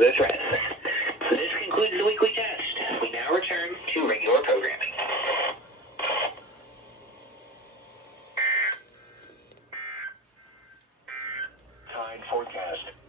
other threats. This concludes the weekly test. We now return to regular programming. Tide forecast.